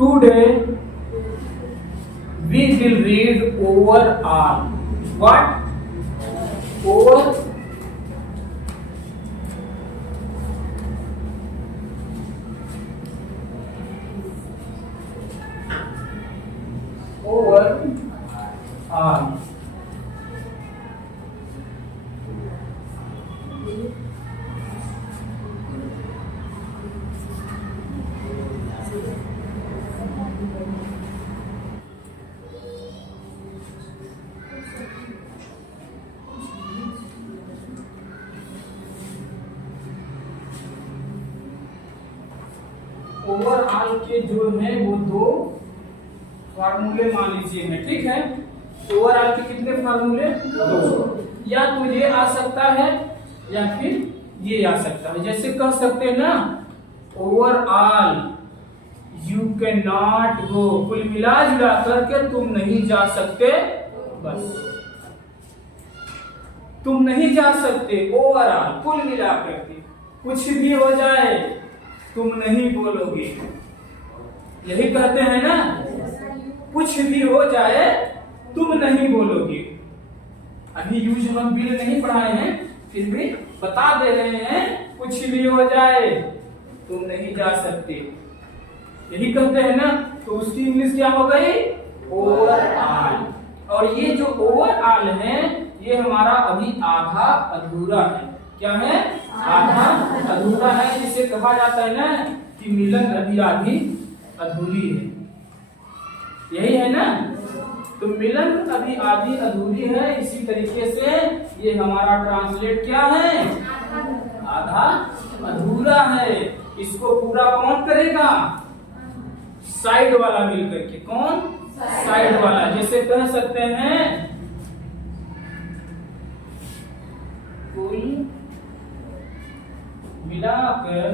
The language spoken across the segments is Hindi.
Today we will read overall. What? Overall. Overall के जो है वो दो फार्मूले मान लीजिए हैं, ठीक है। ओवरऑल के कितने फार्मूले? दो। या तो ये आ सकता है या फिर ये आ सकता है। जैसे कह सकते हैं ना, overall you can not go, कुल मिला जुला करके तुम नहीं जा सकते, बस तुम नहीं जा सकते। ओवरऑल कुल मिला करके कुछ भी हो जाए तुम नहीं बोलोगे, यही कहते हैं ना। कुछ भी हो जाए तुम नहीं बोलोगे। अभी यूज हम बिल नहीं पढ़ाए हैं, फिर भी बता दे रहे हैं, कुछ भी हो जाए तुम नहीं जा सकते, यही कहते हैं ना। तो उसकी इंग्लिश क्या हो गई? ओवरऑल। और ये जो ओवरऑल है ये हमारा अभी आधा अधूरा है। क्या है? आधा अधूरा है, जिसे कहा जाता है ना कि मिलन अभी आधी अधूरी है, यही है ना। तो मिलन अभी आधी अधूरी है, इसी तरीके से ये हमारा ट्रांसलेट क्या है? आधा अधूरा है। इसको पूरा कौन करेगा? साइड वाला मिलकर के। कौन? साइड वाला। जैसे कह सकते हैं कुल मिलाकर,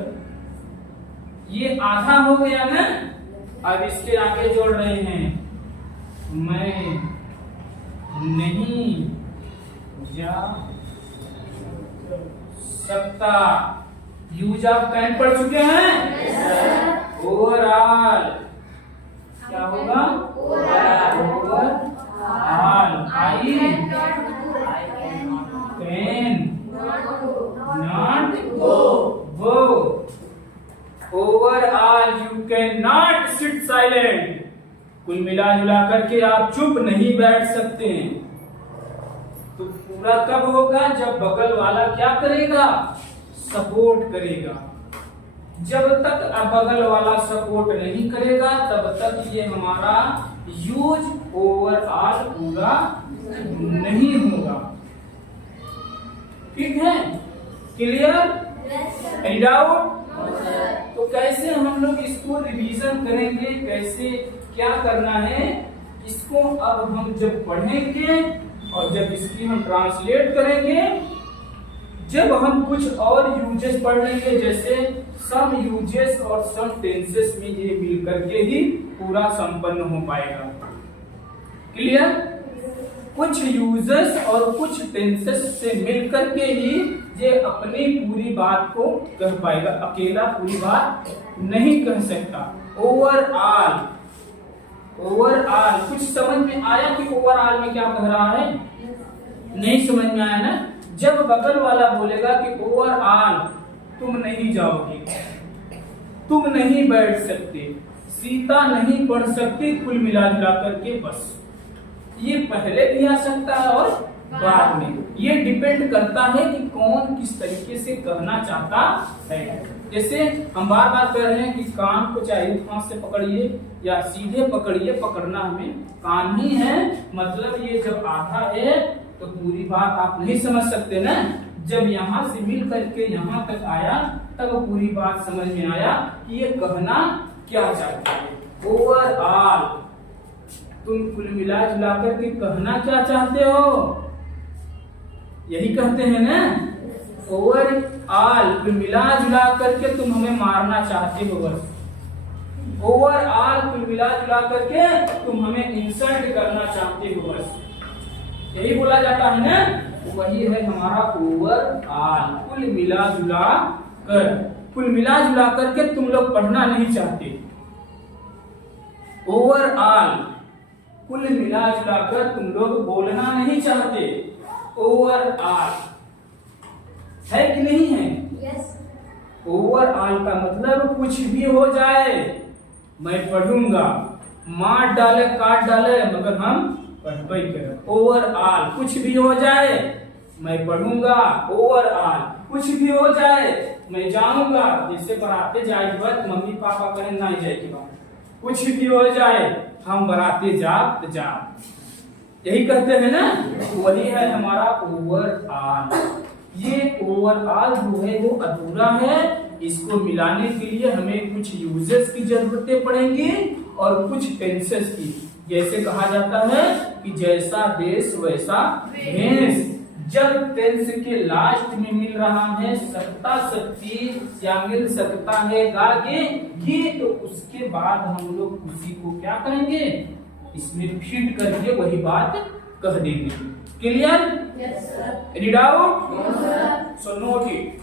ये आधा हो गया ना। अब इसके आगे जोड़ रहे हैं, मैं नहीं जा सकता। यूज ऑफ कैन पढ़ चुके हैं। ओवरऑल क्या होगा? Overall I can not go. Overall you can not sit silent. कुल मिला जुला करके आप चुप नहीं बैठ सकते हैं। तो पूरा कब होगा? जब बगल वाला क्या करेगा? सपोर्ट करेगा। जब तक बगल वाला सपोर्ट नहीं करेगा तब तक ये हमारा यूज ओवरऑल पूरा नहीं होगा, ठीक है। क्लियर? Any doubt? तो कैसे हम लोग इसको रिवीजन करेंगे, कैसे क्या करना है इसको अब हम जब पढ़ेंगे और जब इसकी हम ट्रांसलेट करेंगे, जब हम कुछ और यूजेस पढ़ लेंगे, जैसे सम यूजेस और सम टेंसेस में ये मिल करके ही पूरा संपन्न हो पाएगा। क्लियर? कुछ यूजेस और कुछ टेंसेस से मिल करके ही ये अपनी पूरी बात को कह पाएगा, अकेला पूरी बात नहीं कह सकता। ओवरऑल, ओवरऑल कुछ समझ में आया कि ओवरऑल में क्या कह रहा है? नहीं समझ में आया ना। जब बगल वाला बोलेगा कि ओवरऑल तुम नहीं जाओगे, तुम नहीं बैठ सकते, सीता नहीं पढ़ सकती, कुल मिला जुला करके बस, ये पहले भी आ सकता है और बाद में। ये डिपेंड करता है कि कौन किस तरीके से कहना चाहता है। जैसे हम बार बार कह रहे हैं कि कान को चाहे हाथ से पकड़िए या सीधे पकड़िए, पकड़ना हमें कान ही है। मतलब ये जब आधा है तो पूरी बात आप नहीं समझ सकते ना। जब यहाँ से मिल करके यहाँ तक आया तब पूरी बात समझ में आया कि ये कहना क्या चाहता है। ओवरऑल तुम कुल मिला जुला करके कहना क्या चाहते हो, यही कहते हैं ना। ओवरऑल कुल मिला जुला करके तुम हमें मारना चाहते हो, बस। ओवरऑल कुल मिला जुला करके तुम हमें इंसल्ट करना चाहते हो, बस। यही बोला जाता है ना। वही है हमारा ओवरऑल, कुल मिला जुला कर। कुल मिला जुला करके तुम लोग पढ़ना नहीं चाहते, ओवरऑल, कुल मिला जुलाकर तुम लोग बोलना नहीं चाहते। ओवरऑल है कि नहीं है? यस। ओवरऑल का मतलब कुछ भी हो जाए मैं पढ़ूंगा, मार डाले काट डाले मगर हम पढ़बे करें। ओवरऑल कुछ भी हो जाए मैं पढ़ूंगा। ओवरऑल कुछ भी हो जाए मैं जाऊंगा। जैसे बराते जाए के बाद मम्मी पापा कहें नहीं जाए के बाद, कुछ भी हो जाए हम बराते जा तो जा, यही कहते हैं ना। वही है हमारा ओवरऑल। ये ओवरऑल जो है वो अधूरा है, इसको मिलाने के लिए हमें कुछ यूजेस की जरूरतें पड़ेंगी और कुछ टेंसेस की। जैसे कहा जाता है कि जैसा देश वैसा भेष। जब टेंस के लास्ट में मिल रहा है सकता सकती या मिल सकता है गागे ये, तो उसके बाद हम लोग उसी को क्या करेंगे, इसमें फिट करके वही बात कह देंगे। Clear? Yes sir. Any doubt? No sir. So note it.